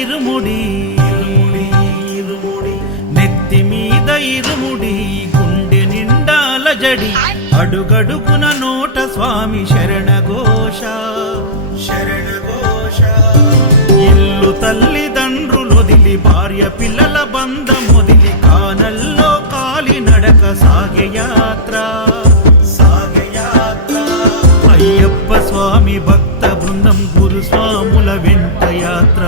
ఇరుముడి ఇరుముడి నెత్తి మీద ఇరుముడి గుండె నిండాల జడి అడుగడుగున నోట స్వామి శరణఘోష శరణఘోష ఇల్లు తల్లిదండ్రులొదిలి భార్య పిల్లల బంధమొదిలి కానల్లో కాలి నడక సాగే యాత్ర అయ్యప్ప స్వామి భక్త బృందం గురుస్వాముల వెంట యాత్ర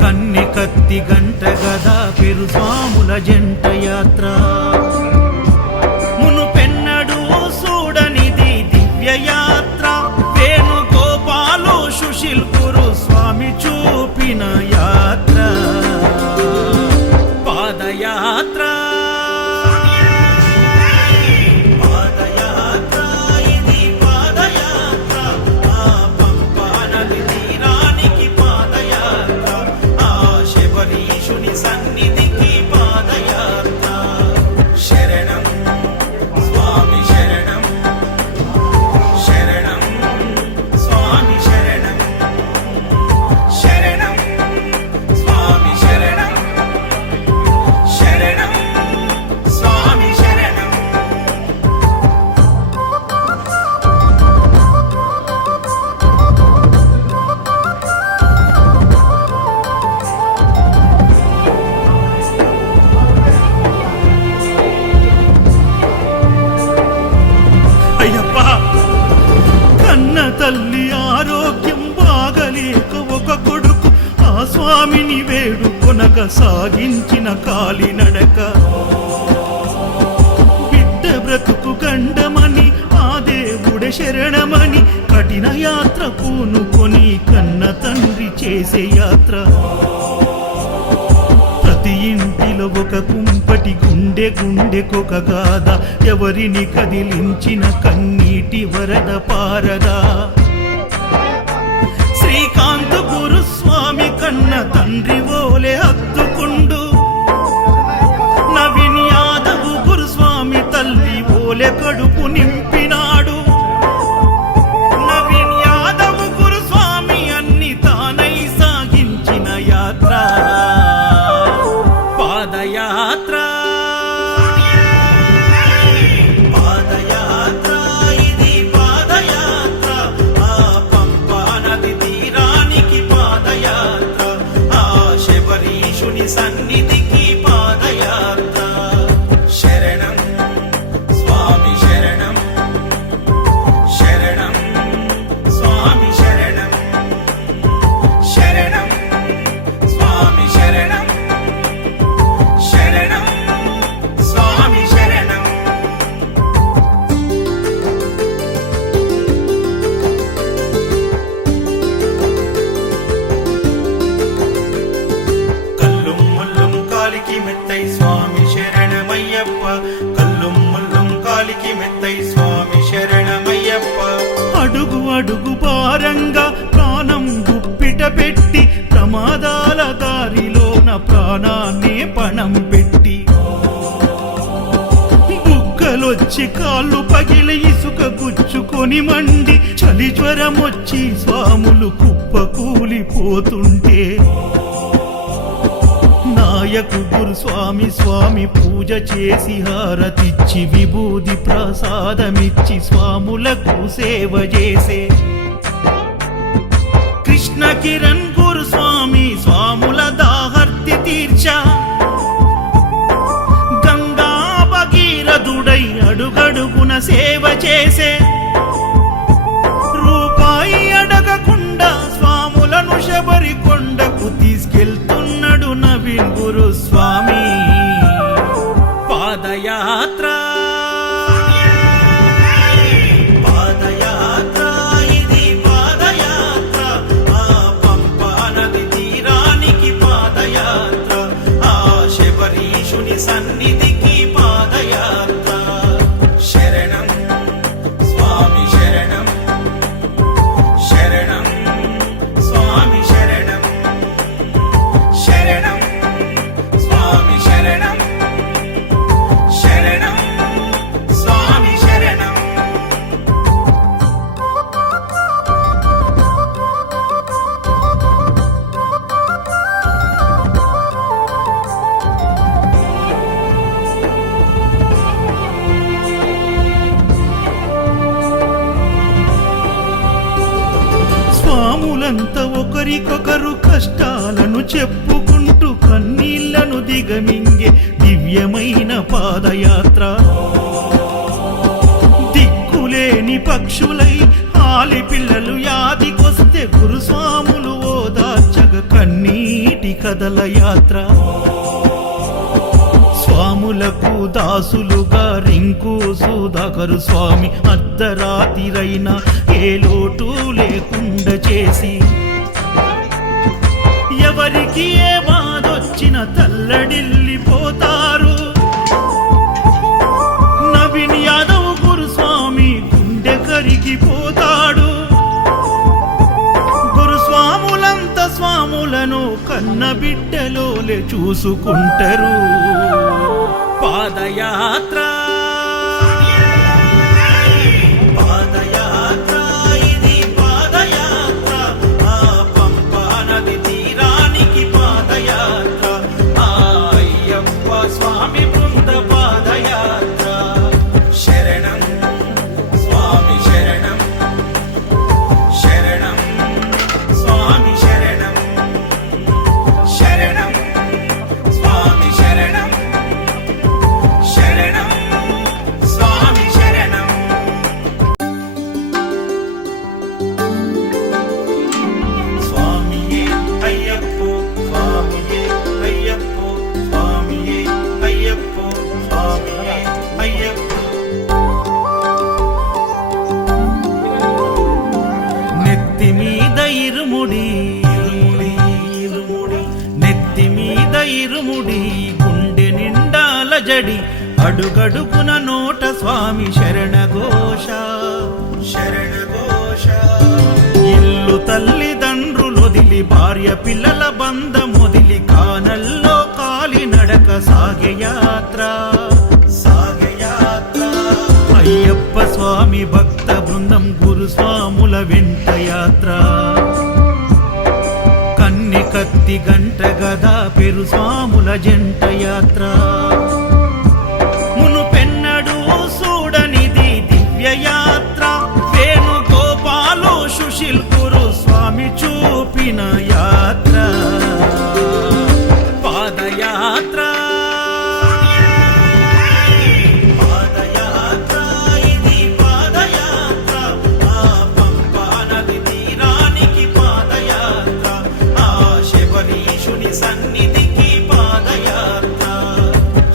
కన్నె కత్తి గంట గదా పెరు స్వాముల జంట యాత్ర మునుపెన్నడు చూడనిది దివ్య యాత్ర వేణుగోపాలు సుశీల్ గురు స్వామి చూపిన యాత్ర పాదయాత్ర సన్నిధికి పాదయాత్ర శరణం స్వామి శరణం శరణం స్వామి శరణం శరణం స్వామి శరణం శరణం స్వామి శరణం తల్లి ఆరోగ్యం బాగలేక ఒక కొడుకు ఆ స్వామిని వేడుకొనగా సాగించిన కాలినడక బిడ్డ బ్రతుకు గండమని ఆ దేవుడే శరణమని కఠిన యాత్ర పూనుకొని కన్న తండ్రి చేసే యాత్ర ప్రతి ఇంటిలో ఒక కుంపటి గుండెకొక గాథ ఎవరిని కదిలించిన కన్నీటి వరద పారదా శ్రీకాంత్ గురుస్వామి కన్న తండ్రి ఓలే హత్తుకుండు నవీన్ యాదవ్ గురుస్వామి తల్లి ఓలే కడుపు నింపినాడు నవీన్ యాదవ్ గురుస్వామి అన్ని తానై సాగించిన యాత్ర పాదయాత్ర సన్నిధికి పాదయాత్ర శరణం స్వామి శరణం శరణం స్వామి శరణం శరణం స్వామి శరణం శరణం స్వామి శరణం మెత్తై స్వామి శరణమయ్యప్ప కల్లుం ముల్లుం కాలికి మెత్తై స్వామి శరణమయ్యప్ప అడుగు అడుగు భారంగా ప్రాణం గుప్పిట పెట్టి ప్రమాదాల దారిలోన ప్రాణాన్ని పణం పెట్టి బుగ్గలొచ్చి కాళ్ళు పగిలి ఇసుక గుచ్చుకొని మండి చలి జ్వరమొచ్చి స్వాములు కుప్పకూలిపోతుంటే నాయకు గురుస్వామి స్వామి పూజ చేసి హారతిచ్చి విభూది ప్రసాదమిచ్చి స్వాములకు సేవ చేసే కృష్ణ కిరణ్ గురుస్వామి స్వాముల దాహర్తి తీర్చా గంగా భగీరథుడై అడుగడుగున సేవ చేసే రూపాయి అడగకుండా స్వాములను శబరి కొండకు తీసుకెళ్తున్నాడు నవీన్ గురుస్వామి పాదయాత్ర పాదయాత్ర ఇది పాదయాత్ర ఆ పంపా నది తీరానికి పాదయాత్ర ఆ శబరీషుని సన్నిధికి పాదయాత్ర శరణం స్వామి స్వాములంతా ఒకరికొకరు కష్టాలను చెప్పుకుంటూ కన్నీళ్లను దిగమింగే దివ్యమైన పాదయాత్ర. దిక్కులేని పక్షులై ఆలి పిల్లలు యాదికొస్తే గురుస్వాములు ఓదార్చగ కన్నీటి కదల యాత్ర. స్వాములకు దాసులుగా రింకు సుధాకరు స్వామి అర్ధరాతిరైనా ఏ లోటు లేకుండా చేసి, ఎవరికి ఏ బాధొచ్చిన తల్లడిల్లిపోతారు. నవీన్ యాదవ్ గురుస్వామి గుండె కరిగిపోతాడు. గురుస్వాములంత స్వాములను కన్న బిడ్డలోలే చూసుకుంటారు. పాదయాత్ర పాదయాత్ర ఇది పాదయాత్ర, ఆ పంపా నది తీరానికి పాదయాత్ర, ఆ అయ్యప్ప స్వామి బృంద పాదయాత్ర. శరణం స్వామి శరణం, శరణం స్వామి శరణం, శరణం స్వామి శరణం, శరణం స్వామి శరణం. స్వామియే అయ్యప్పో స్వామియే అయ్యప్పో స్వామియే అయ్యప్పో స్వామియే అయ్యప్పో. నెత్తి మీద ఇరుముడి ఇరుముడి ఇరుముడి, నెత్తి మీద ఇరుముడి, గుండె నిండాల జడి, అడుగడుగున నోట స్వామి శరణఘోష శరణఘోష. ఇల్లు తల్లిదండ్రులొదిలి భార్య పిల్లల బంధమొదిలి కానల్లో కాలి నడక సాగే యాత్ర సాగే యాత్ర. అయ్యప్ప స్వామి భక్త బృందం గురుస్వాముల వెంట యాత్ర. కన్ని కత్తి గంట గదా పెరు స్వాముల జంట యాత్ర. మునుపెన్నడు చూడనిది దివ్య యాత్ర, వేణుగోపాలు సుశీల్ గురు స్వామి చూపిన యాత్ర. పాదయాత్ర పాదయాత్ర ఇది పాదయాత్ర, ఆ పంపా నది తీరానికి పాదయాత్ర, ఆ శబరీషుని సన్నిధికి పాదయాత్ర.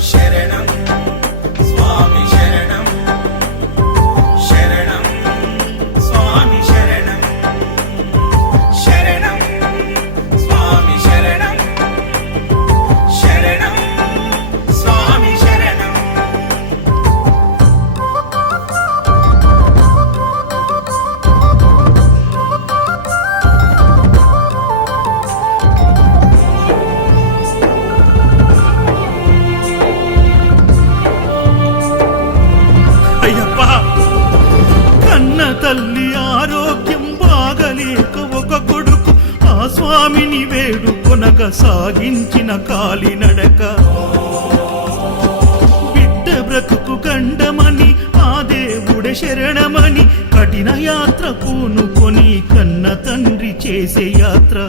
శరణం స్వామి శరణం, శరణం స్వామి శరణం, శరణం స్వామి శరణం, శరణం స్వామి శరణం. అయ్యప్ప కన్న తల్లి ఆరోగ్యం బాగలేక ఒక కొడుకు ఆ స్వామిని వేడుకొనక సాగించిన కాలినడక. బిడ్డ బ్రతుకు గండమని ఆ దేవుడే శరణమని కఠిన యాత్ర పూనుకొని కన్న తండ్రి చేసే యాత్ర.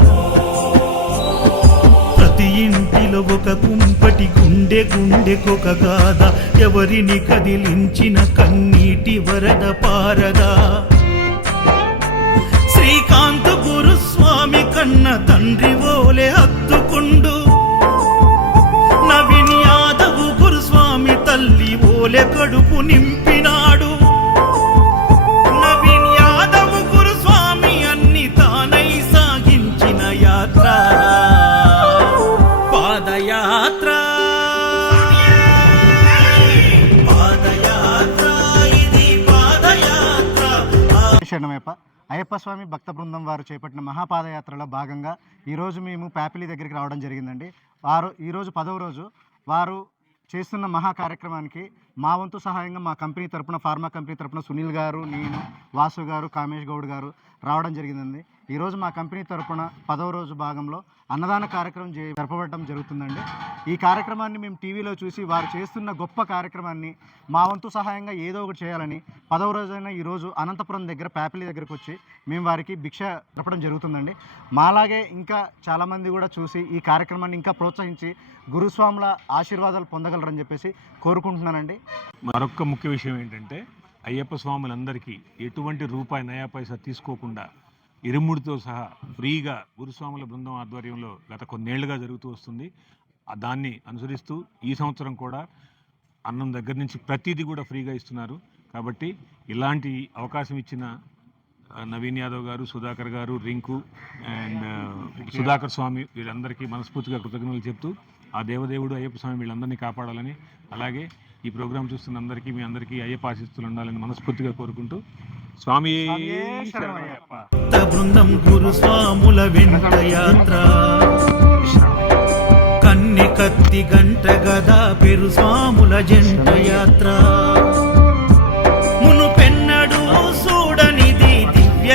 ప్రతి ఇంటిలో ఒక కుంపటి గుండె గుండెకొక గాథ, ఎవరిని కదిలించిన కన్నీటి వరద పారదా. శ్రీకాంత్ గురుస్వామి కన్న తండ్రి ఓలే హత్తుకుండు, నవీన్ యాదవ్ గురుస్వామి తల్లి ఓలే కడుపు నింపినాడు. నవీన్ యాదవ్ గురుస్వామి అన్ని తానై సాగించిన యాత్ర. పాదయాత్ర పాదయాత్ర ఇది పాదయాత్ర. శరణమయ్యప్ప. అయ్యప్ప స్వామి భక్త బృందం వారు చేపట్టిన మహాపాదయాత్రలో భాగంగా ఈరోజు మేము ప్యాపిలి దగ్గరికి రావడం జరిగిందండి. ఈరోజు 10వ రోజు వారు చేస్తున్న మహా కార్యక్రమానికి మా వంతు సహాయంగా మా కంపెనీ తరపున, ఫార్మా కంపెనీ తరపున సునీల్ గారు, నేను, వాసు గారు, కామేష్ గౌడ్ గారు రావడం జరిగిందండి. ఈరోజు మా కంపెనీ తరపున 10వ రోజు భాగంలో అన్నదాన కార్యక్రమం జరపబడటం జరుగుతుందండి. ఈ కార్యక్రమాన్ని మేము టీవీలో చూసి వారు చేస్తున్న గొప్ప కార్యక్రమాన్ని మా వంతు సహాయంగా ఏదో ఒకటి చేయాలని 10వ రోజైన ఈరోజు అనంతపురం దగ్గర ప్యాపిలి దగ్గరకు వచ్చి మేము వారికి భిక్ష జరపడం జరుగుతుందండి. మాలాగే ఇంకా చాలామంది కూడా చూసి ఈ కార్యక్రమాన్ని ఇంకా ప్రోత్సహించి గురుస్వాముల ఆశీర్వాదాలు పొందగలరని చెప్పేసి కోరుకుంటున్నానండి. మరొక ముఖ్య విషయం ఏంటంటే అయ్యప్ప స్వాములందరికీ ఎటువంటి రూపాయి నయా పైసా తీసుకోకుండా ఇరుముడితో సహా ఫ్రీగా గురుస్వాముల బృందం ఆధ్వర్యంలో గత కొన్నేళ్లుగా జరుగుతూ వస్తుంది. దాన్ని అనుసరిస్తూ ఈ సంవత్సరం కూడా అన్నం దగ్గర నుంచి ప్రతిదీ కూడా ఫ్రీగా ఇస్తున్నారు. కాబట్టి ఇలాంటి అవకాశం ఇచ్చిన నవీన్ యాదవ్ గారు, సుధాకర్ గారు, రింకు అండ్ సుధాకర్ స్వామి వీళ్ళందరికీ మనస్ఫూర్తిగా కృతజ్ఞతలు చెప్తూ ఆ దేవదేవుడు అయ్యప్ప స్వామి వీళ్ళందరినీ కాపాడాలని, అలాగే ఈ ప్రోగ్రాం చూస్తున్న అందరికీ మీ అందరికీ అయ్యప్ప ఆశీస్సులు ఉండాలని మనస్ఫూర్తిగా కోరుకుంటూ స్వామి బృందం గురుస్వాముల వెంట యాత్ర కన్ని కత్తి గంట గదా పెరు స్వాముల జంట యాత్ర మును పెన్నడు చూడనిది దివ్య